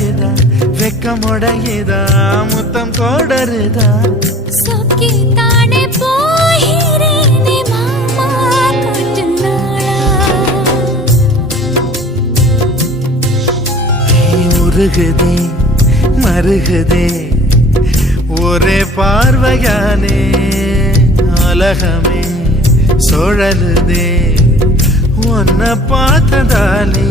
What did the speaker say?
கரையுதா வெக்கமுடையுதா முத்தம் கோடருதா சொக்கி தானே போகிறேனே மாமா கொஞ்ச நாளா உருகுதே மருகுதே ஒரே பார்வையானே உலகமே சுழலுதே உன்னை பார்த்ததாலே